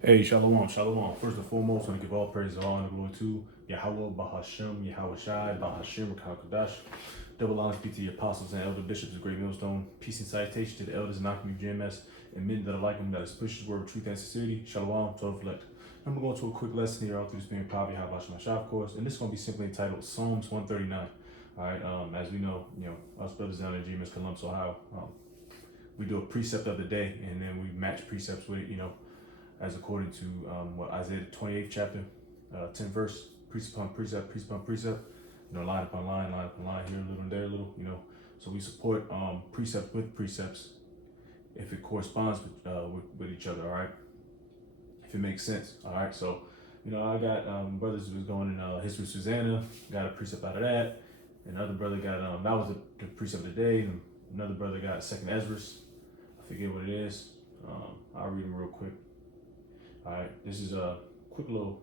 Hey, shalom, shalom. First and foremost, I want to give all praise and all honor and glory to Yahweh, Bahashem, Yahweh Shai, Bahashem, Rakakadash. Double honors be to the apostles and elder bishops of Great Millstone. Peace and salutation to the elders and Akim GMS and men that are like them that is pushes word of truth and sincerity. Shalom, to reflect. I'm going to go into a quick lesson here all through the Spirit of Power, Yahweh Shai, of course, and this is going to be simply entitled Psalms 139. All right, as we know, us brothers down in GMS Columbus, Ohio, we do a precept of the day and then we match precepts with it, as according to what Isaiah 28th chapter, 10th verse, precept upon precept, precept upon precept, line upon line upon line, here a little and there a little, So we support precept with precepts if it corresponds with each other, all right? If it makes sense, all right? So, I got brothers who was going in History of Susanna, got a precept out of that. Another brother got, that was the precept of the day. And another brother got Second Ezra. I forget what it is. I'll read them real quick. All right, this is a quick little,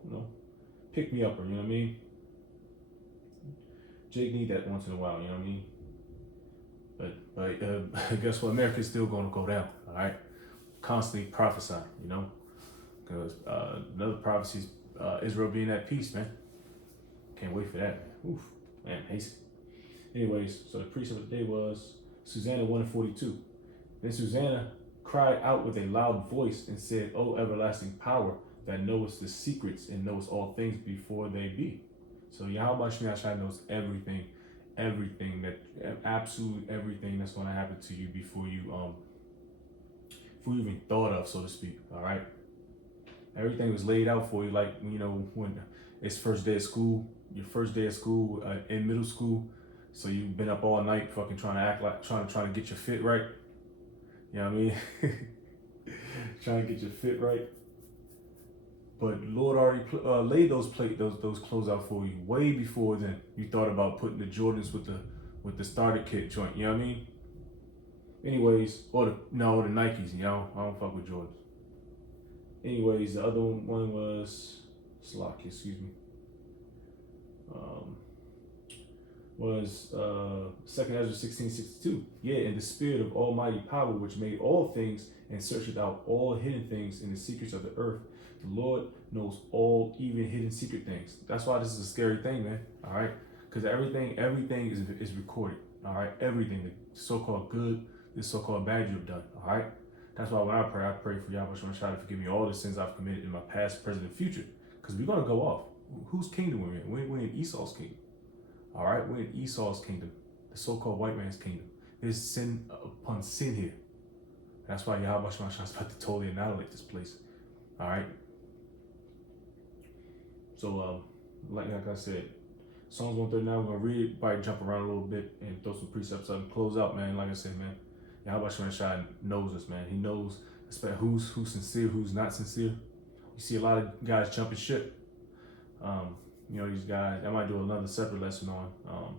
pick me upper, you know what I mean? Jake need that once in a while, you know what I mean? But guess what? America's still going to go down, all right? Constantly prophesying, because another prophecy is Israel being at peace, man. Can't wait for that, man. Oof, man, hasty. Anyways, so the precept of the day was Susanna 1:42. Then Susanna cried out with a loud voice and said, O everlasting power that knowest the secrets and knowest all things before they be. So Yahweh Shai knows everything, absolute everything that's going to happen to you before you even thought of, so to speak. All right. Everything was laid out for you, like, when it's first day of school, your first day of school in middle school. So you've been up all night fucking trying to get your fit right. You know what I mean? Trying to get your fit right. But Lord already laid those clothes out for you way before then. You thought about putting the Jordans with the starter kit joint. You know what I mean? Anyways, or the Nikes. I don't fuck with Jordans. Anyways, the other one was Slocky. Excuse me. Was 2nd Ezra 16:62. Yeah, in the spirit of almighty power, which made all things and searcheth out all hidden things in the secrets of the earth. The Lord knows all, even hidden secret things. That's why this is a scary thing, man. All right, because everything is recorded. All right, everything, the so-called good, the so-called bad you've done. All right, that's why when I pray for Yahweh Shai to forgive me all the sins I've committed in my past, present, and future. Because we're gonna go off. Whose kingdom we're in? We're in Esau's kingdom. All right, we're in Esau's kingdom, the so-called white man's kingdom. There's sin upon sin here. That's why Yahweh Shai is about to totally annihilate this place. All right. So, like I said, Psalms 139, we're gonna read it, probably jump around a little bit and throw some precepts up and close out, man. Like I said, man, Yahweh Shai knows us, man. He knows who's sincere, who's not sincere. You see a lot of guys jumping ship. These guys, I might do another separate lesson on,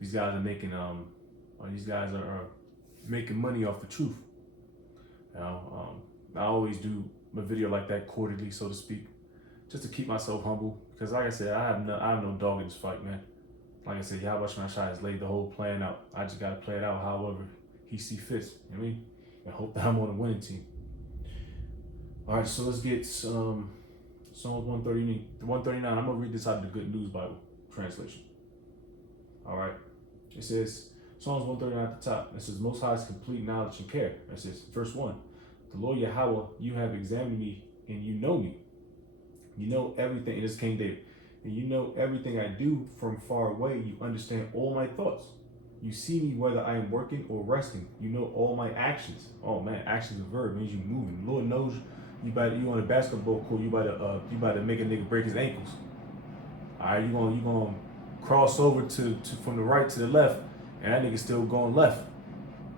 these guys are making, making money off the truth. I always do a video like that quarterly, so to speak, just to keep myself humble. Because like I said, I have no dog in this fight, man. Like I said, Yahweh Shai has laid the whole plan out. I just got to play it out however he see fits. You know what I mean? I hope that I'm on the winning team. All right, so let's get Psalms 139. I'm going to read this out of the Good News Bible translation. All right. It says, Psalms 139 at the top. It says, Most High's complete knowledge and care. It says, verse 1. The Lord Yahweh, you have examined me and you know me. You know everything. And this is King David. And you know everything I do from far away. You understand all my thoughts. You see me whether I am working or resting. You know all my actions. Oh man, actions is a verb. It means you moving. The Lord knows you on a basketball court. You about to make a nigga break his ankles. All right, you gonna cross over to from the right to the left, and that nigga still going left,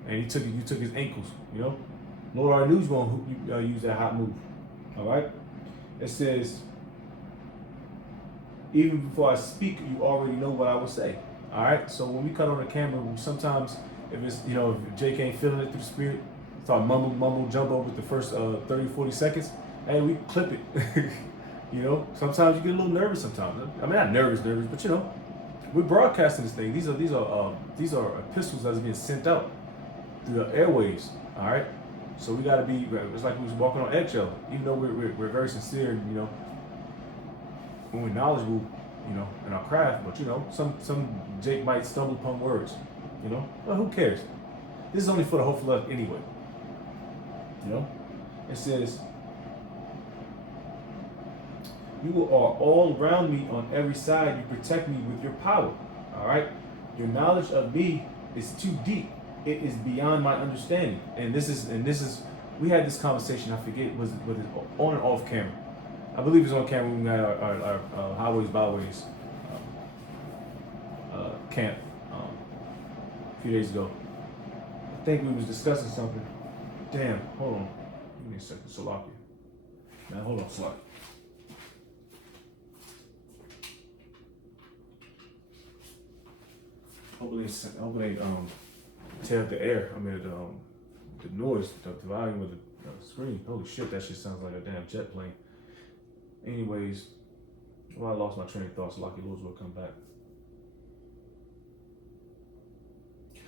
and you took his ankles. Lord already knew gonna use that hot move. All right, it says, even before I speak, you already know what I will say. All right, so when we cut on the camera, sometimes if it's if Jake ain't feeling it through the spirit, start mumble jumbo with the first 30, 40 seconds, hey, we clip it. Sometimes you get a little nervous. Sometimes, I mean, not nervous, but we're broadcasting this thing. These are epistles that's being sent out through the airwaves. All right, So we got to be. It's like we was walking on eggshell. Even though we're very sincere, and when we're knowledgeable, in our craft. But some Jake might stumble upon words. Well, who cares? This is only for the hopeful elect anyway. It says, "You are all around me on every side. You protect me with your power." All right. Your knowledge of me is too deep. It is beyond my understanding. And this is. We had this conversation. I forget was it on and off camera. I believe it's on camera when we had our highways byways camp a few days ago. I think we was discussing something. Damn, hold on. Give me a second, Salakia. Man, hold on, Salakia. Hopefully they tear up the air. I mean the noise, the volume of the screen. Holy shit, that shit sounds like a damn jet plane. Anyways, I lost my train of thought. Salakia, Lords will come back.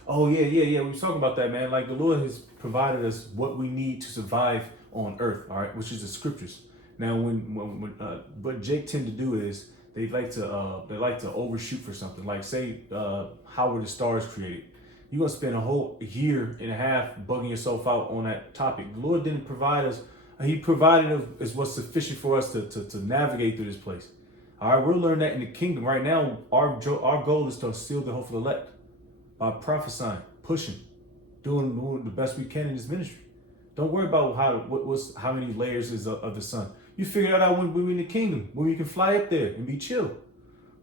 Oh yeah. We was talking about that, man. Like the Lord has provided us what we need to survive on earth, all right, which is the scriptures. Now, when what Jake tend to do is they like to overshoot for something. Like say, how were the stars created? You're gonna spend a whole year and a half bugging yourself out on that topic. The Lord didn't provide us. He provided us what's sufficient for us to navigate through this place. All right, we'll learn that in the kingdom. Right now, our goal is to seal the hopeful elect by prophesying, pushing, doing the best we can in this ministry. Don't worry about how many layers is of the sun. You figure that out when we're in the kingdom, when we can fly up there and be chill.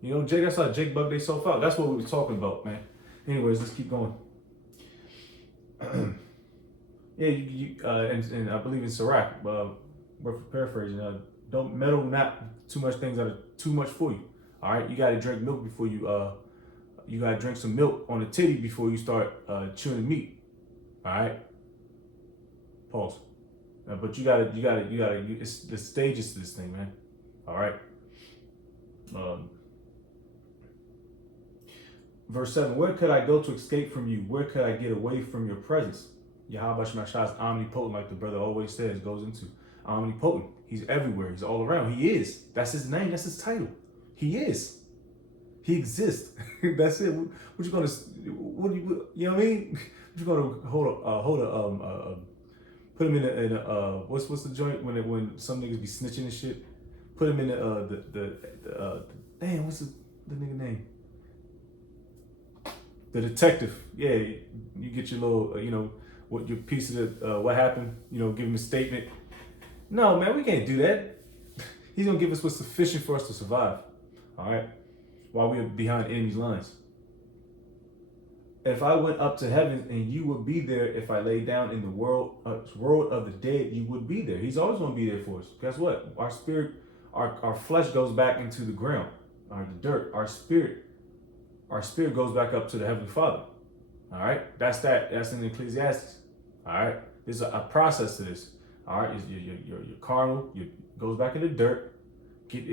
Jake, that's how Jake bugged themselves out. That's what we were talking about, man. Anyways, let's keep going. Yeah, and I believe in Sirach, worth paraphrasing. Don't meddle not too much things that are too much for you. All right, you got to drink milk before you got to drink some milk on the titty before you start chewing the meat. All right. Pause. But you gotta. It's the stages to this thing, man. All right. Verse 7. Where could I go to escape from you? Where could I get away from your presence? Yahweh Shemashah is omnipotent, like the brother always says, goes into omnipotent. He's everywhere. He's all around. He is. That's his name. That's his title. He is. He exists. That's it. What you gonna? What do you know what I mean? What you gonna put him in a what's the joint when some niggas be snitching and shit? Put him in the damn, what's the nigga name? The detective. Yeah, you get your little what your piece of the what happened. Give him a statement. No, man, we can't do that. He's gonna give us what's sufficient for us to survive. All right. While we are behind enemy's lines. If I went up to heaven and you would be there, if I lay down in the world of the dead, you would be there. He's always going to be there for us. Guess what? Our spirit, our flesh goes back into the ground, or the dirt. Our spirit goes back up to the Heavenly Father. All right, that's in Ecclesiastes. All right, there's a process to this. All right, your carnal, goes back in the dirt, get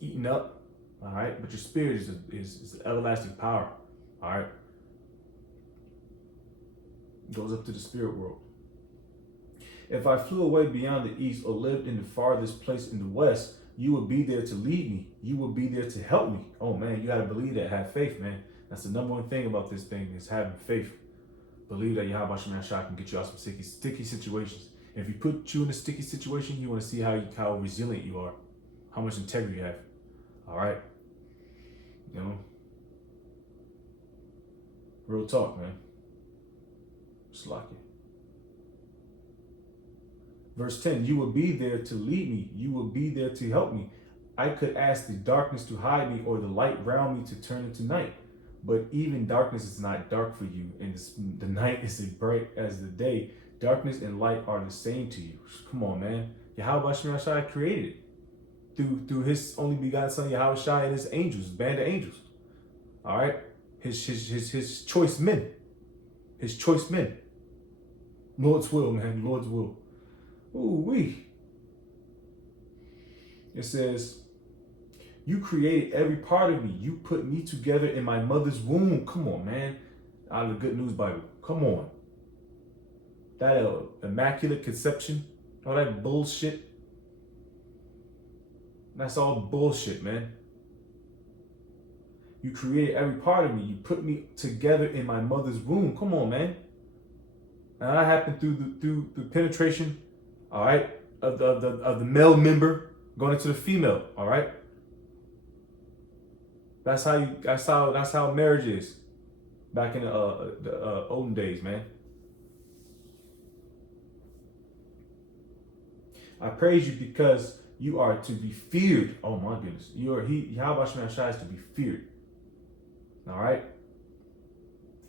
eaten up. All right, but your spirit is the everlasting power. All right, goes up to the spirit world. If I flew away beyond the east or lived in the farthest place in the west, you would be there to lead me. You would be there to help me. Oh man, you got to believe that. Have faith, man. That's the number one thing about this thing is having faith. Believe that Yahweh Shemashah can get you out some sticky situations. And if he put you in a sticky situation, you want to see how resilient you are, how much integrity you have. All right. Real talk, man. Slack it. Verse 10, you will be there to lead me. You will be there to help me. I could ask the darkness to hide me or the light round me to turn into night. But even darkness is not dark for you, and the night is as bright as the day. Darkness and light are the same to you. Come on, man. Yahweh Shemashah created it. Through his only begotten son Yahweh Shai and his angels, band of angels. All right? His choice men. His choice men. Lord's will, man. Lord's will. Ooh-wee. It says, you created every part of me. You put me together in my mother's womb. Come on, man. Out of the Good News Bible. Come on. that immaculate conception, all that bullshit. That's all bullshit, man. You created every part of me. You put me together in my mother's womb. Come on, man. And that happened through the penetration, all right, of the male member going into the female, all right. That's how marriage is, back in the olden days, man. I praise you because you are to be feared. Oh my goodness, Yahweh Shemel Shai is to be feared. All right,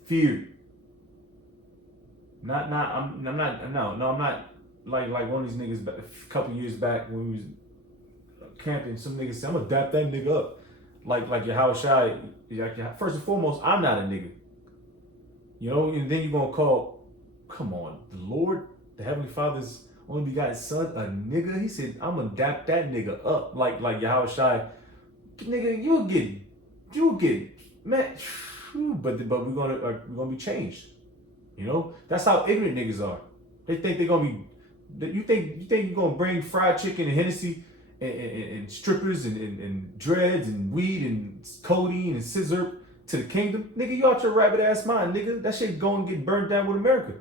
feared. I'm not like one of these niggas a couple years back when we was camping. Some niggas said, I'm gonna dap that nigga up. Like Yahweh Shai, first and foremost, I'm not a nigga. You know, and then you're gonna call, come on, the Lord, the Heavenly Father's only begotten Son, a nigga. He said, I'm gonna dap that nigga up. Like Yahweh Shai, nigga, you'll get, man. But we're gonna be changed. You know, that's how ignorant niggas are. They think they're gonna be. You think you're gonna bring fried chicken and Hennessy and strippers and dreads and weed and codeine and scissor to the kingdom? Nigga, you out your rabbit ass mind, nigga. That shit going to get burned down with America.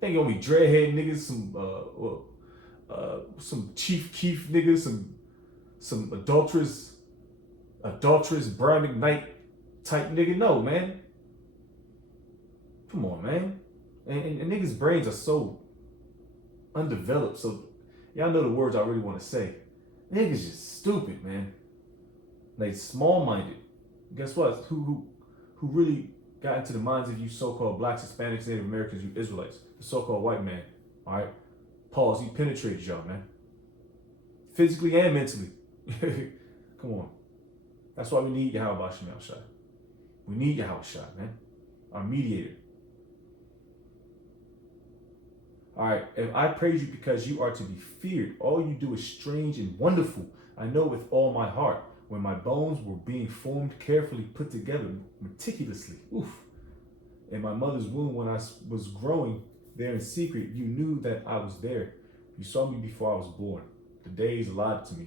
Think you're gonna be dreadhead niggas, some Chief Keef niggas, some adulterous Brian McKnight type nigga. No, man. Come on, man. And niggas' brains are so undeveloped. So y'all know the words I really want to say. Niggas just stupid, man. They small-minded. Guess what? Who really got into the minds of you so-called blacks, Hispanics, Native Americans, you Israelites, the so-called white man? All right, pause. He penetrated y'all, man, physically and mentally. Come on. That's why we need Yahweh Shemel Shai. We need Yahweh Shai, man, our mediator. All right, if I praise you because you are to be feared, all you do is strange and wonderful. I know with all my heart, when my bones were being formed, carefully put together, meticulously, in my mother's womb, when I was growing there in secret, you knew that I was there. You saw me before I was born. The days allotted to me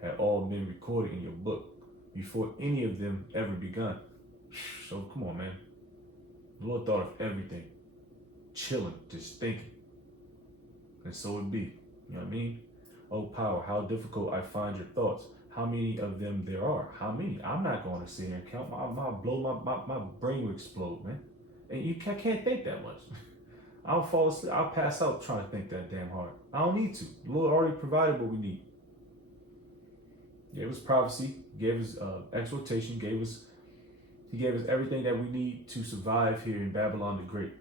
had all been recorded in your book before any of them ever begun. So come on, man. The Lord thought of everything, chilling, just thinking. And so it be. You know what I mean? Oh, power, how difficult I find your thoughts. How many of them there are? How many? I'm not going to sit here and count. My brain will explode, man. And you can't think that much. I'll fall asleep. I'll pass out trying to think that damn hard. I don't need to. The Lord already provided what we need. Gave us prophecy, gave us exhortation, He gave us everything that we need to survive here in Babylon the Great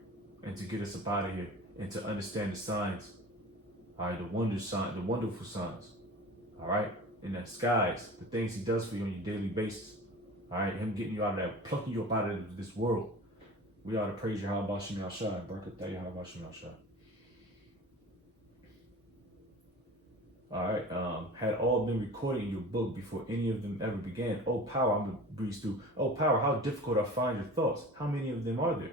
and to get us up out of here and to understand the signs. All right, the wonderful signs. All right, in the skies, the things He does for you on your daily basis. All right, Him getting you out of that, plucking you up out of this world. We ought to praise Yahweh Shemel Shai. Barakatah Yahweh Shemel Shai. All right, had all been recorded in your book before any of them ever began. Oh, power, I'm going to breeze through. Oh, power, how difficult I find your thoughts. How many of them are there?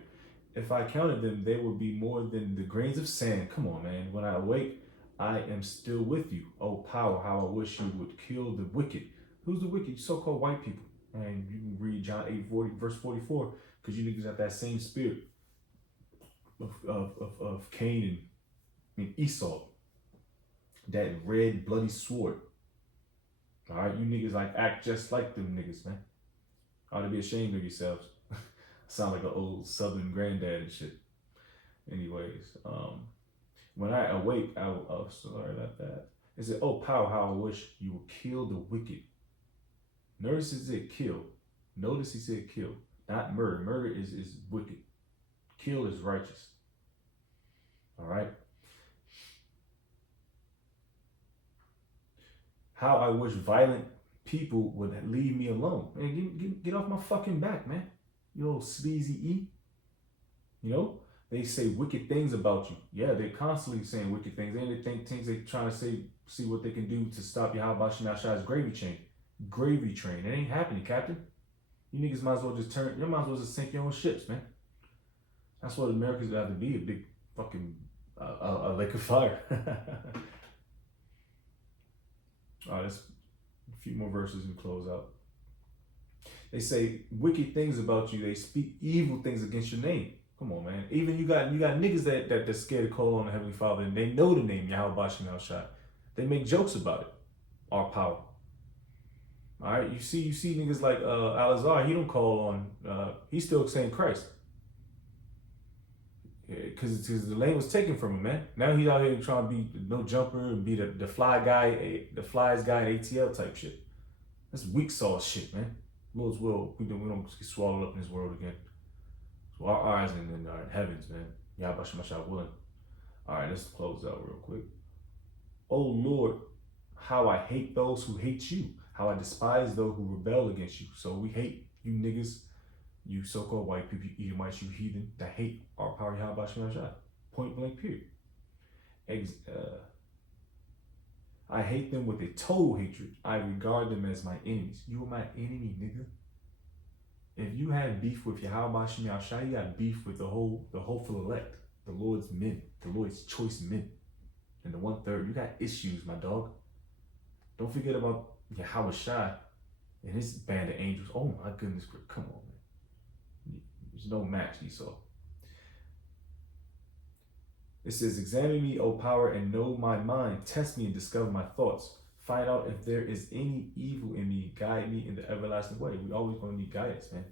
If I counted them, they would be more than the grains of sand. Come on, man. When I awake, I am still with you. Oh, power, how I wish you would kill the wicked. Who's the wicked? So-called white people. And you can read John 8:40, verse 44, because you niggas got that same spirit of Cain and Esau. That red bloody sword. All right, you niggas act just like them niggas, man. Ought to be ashamed of yourselves. Sound like an old Southern granddad and shit. Anyways, when I awake, sorry about that. It said, oh, power, how I wish you would kill the wicked. Notice it said kill. Notice he said kill, not murder. Murder is wicked. Kill is righteous. All right. How I wish violent people would leave me alone. Man, get off my fucking back, man. You old sleazy E. You know, they say wicked things about you. Yeah, they're constantly saying wicked things. And they think things they trying to see what they can do to stop Yahweh Shemel Shai's gravy train. It ain't happening, Captain. You niggas might as well just sink your own ships, man. That's what America's got to be, a big fucking a lake of fire. All right, let's a few more verses and close out. They say wicked things about you. They speak evil things against your name. Come on, man. Even you got niggas that scared to call on the Heavenly Father and they know the name Yahweh Bashim Al Shai. They make jokes about it. Our power. All right, you see niggas like Al-Azhar. He don't call on. He's still saying Christ. Because the lane was taken from him, man. Now he's out here trying to be no jumper and be the fly guy, the flies guy in ATL type shit. That's weak sauce shit, man. Lord's will, we don't get swallowed up in this world again. So our eyes in our heavens, man. Yahweh Shemashah willing. All right, let's close out real quick. Oh Lord, how I hate those who hate you. How I despise those who rebel against you. So we hate you niggas, you so-called white people, you Edomites, you heathen, that hate our power, Yahweh Shemashah. Point blank, period. I hate them with a total hatred. I regard them as my enemies. You are my enemy, nigga. If you have beef with Yahweh Shem Yahshai, you got beef with the hopeful elect, the Lord's men, the Lord's choice men, and the 1/3. You got issues, my dog. Don't forget about Yahweh Shai and his band of angels. Oh my goodness, come on, man. There's no match, Esau. It says, examine me, O power, and know my mind. Test me and discover my thoughts. Find out if there is any evil in me. Guide me in the everlasting way. We always going to need guidance, man.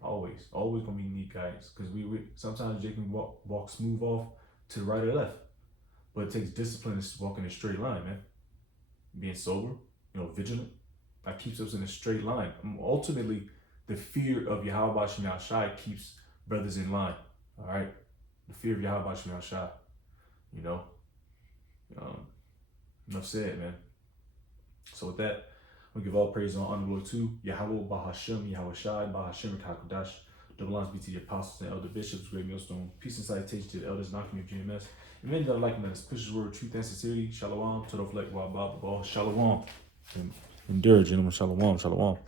Always going to need guidance. Because we sometimes you can walk smooth off to the right or left. But it takes discipline to walk in a straight line, man. Being sober, vigilant. That keeps us in a straight line. Ultimately, the fear of Yahweh Shem Shai keeps brothers in line. All right? The fear of Yahweh Shem Shai. Enough said, man. So with that, we give all praise and honor, Lord, to Yahweh Bahashem, Yahweh Shai, Bahashem, Kakodash, double honors be to the apostles and elder bishops, great millstone. Peace and salutation to the elders, knocking of GMS. And many that are like me, that push his word, truth and sincerity. Shalom, to the fleck, Shalom. Endure, gentlemen. Shalom.